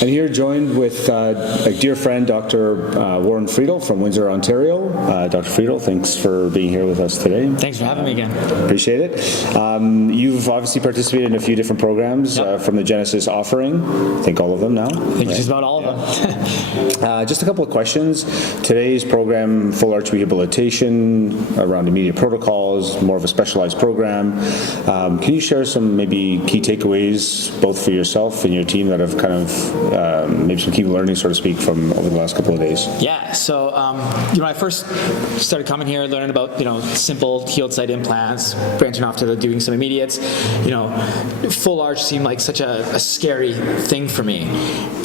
And here joined with a dear friend, Dr. Warren Friedl from Windsor, Ontario. Dr. Friedl, thanks for being here with us today. Thanks for having me again. Appreciate it. You've obviously participated in a few different programs from the Genesis offering. I think all of them now. I think just about all of them. Just a couple of questions. Today's program, full arch rehabilitation around immediate protocols, more of a specialized program. Can you share some maybe key takeaways, both for yourself and your team, that have kind of maybe some key learnings, so to speak, from over the last couple of days? Yeah, so when I first started coming here, learning about simple healed site implants, branching off to doing some immediates, full arch seemed like such a scary thing for me.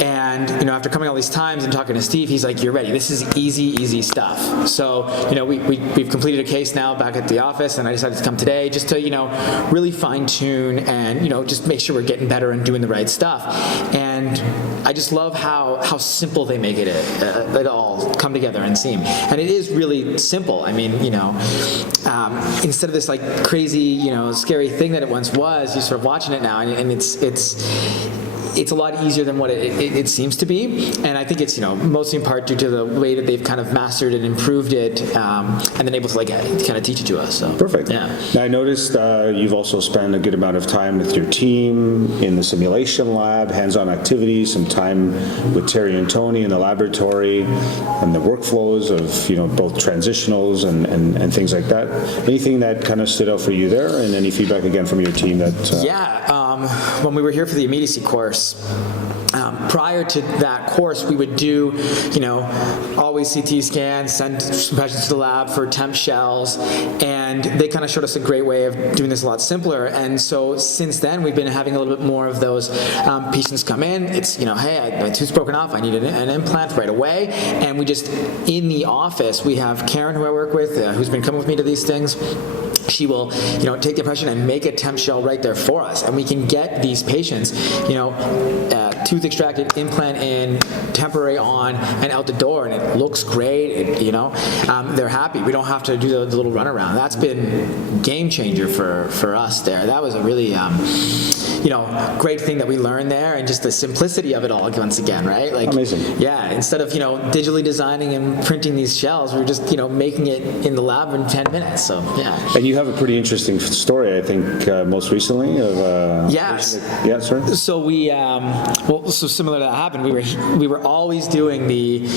And after coming all these times and talking to Steve, he's like, "You're ready. This is easy stuff." So we've completed a case now back at the office, and I decided to come today just to really fine tune and just make sure we're getting better and doing the right stuff. And I just love how simple they make it all come together and seem. And it is really simple. I mean, instead of this like crazy, scary thing that it once was, you're sort of watching it now, and it's a lot easier than what it seems to be. And I think it's mostly in part due to the way that they've kind of mastered and improved it, and then able to kind of teach it to us. So perfect. Yeah. Now, I noticed you've also spent a good amount of time with your team in the simulation lab, hands-on activities, some time with Terry and Tony in the laboratory, and the workflows of both transitionals and things like that. Anything that kind of stood out for you there, and any feedback again from your team that? When we were here for the immediacy course, prior to that course, we would do, always CT scans, send some patients to the lab for temp shells, and they kind of showed us a great way of doing this a lot simpler. And so since then, we've been having a little bit more of those patients come in. It's, hey, my tooth's broken off, I need an implant right away. And we just, in the office, we have Karen, who I work with, who's been coming with me to these things. She will, take the impression and make a temp shell right there for us, and we can get these patients, tooth extracted, implant in, temporary on, and out the door, and it looks great. They're happy. We don't have to do the little runaround. That's been game changer for us there. That was a really, great thing that we learned there, and just the simplicity of it all once again, right? Like, amazing. Yeah. Instead of digitally designing and printing these shells, we were just making it in the lab in 10 minutes. So yeah. And you have a pretty interesting story, I think, most recently of. Yes. Yeah, sorry. So we, so similar to that happened. We were always doing the,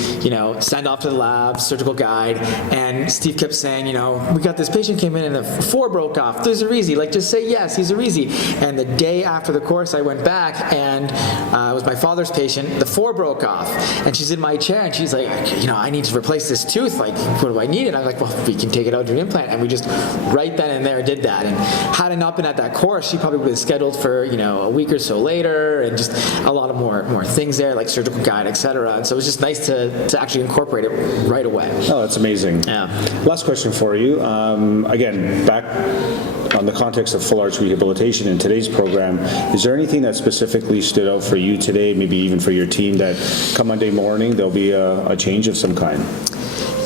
send off to the lab, surgical guide, and Steve kept saying, we got this patient came in and the 4 broke off. These are easy. Like, just say yes, these are easy. And the day after the course, I went back, and it was my father's patient. The 4 broke off, and she's in my chair, and she's like, I need to replace this tooth. Like, what do I need? And I'm like, well, we can take it out and do an implant. And we just right then and there did that. And had I not been at that course, she probably would have scheduled for a week or so later, and just a lot of more things there, like surgical guide, etc. And so it was just nice to actually incorporate it right away. Oh, that's amazing. Yeah. Last question for you. Again, back on the context of full arch rehabilitation in today's program, is there anything that specifically stood out for you today, maybe even for your team, that come Monday morning there'll be a change of some kind?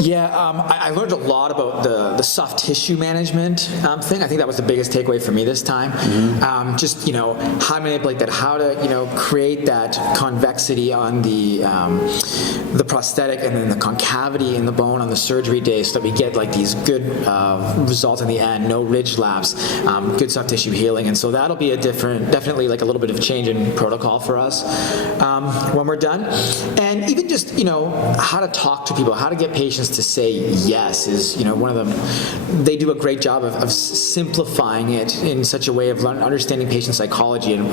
Yeah, I learned a lot about the soft tissue management thing. I think that was the biggest takeaway for me this time. Mm-hmm. Just how to manipulate that, how to create that convexity on the prosthetic, and then the concavity in the bone on the surgery day, so that we get like these good results in the end. No ridge lapse, good soft tissue healing, and so that'll be definitely like a little bit of a change in protocol for us when we're done. And even just how to talk to people, how to get patients to say yes is one of them. They do a great job of simplifying it in such a way of understanding patient psychology and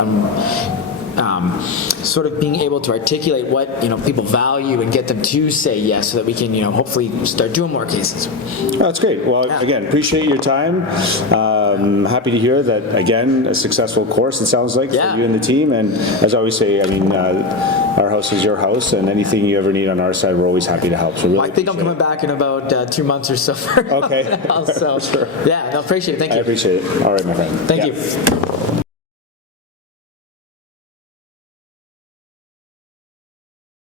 sort of being able to articulate what people value and get them to say yes, so that we can hopefully start doing more cases. Oh, that's great. Well, again, appreciate your time. Happy to hear that, again, a successful course, it sounds like, for you and the team. And as I always say, our house is your house, and anything you ever need on our side, we're always happy to help. So really, I think I'm coming back in about 2 months or so. Okay. So, sure. Yeah, no, appreciate it. Thank you. I appreciate it. All right, my friend. Thank you.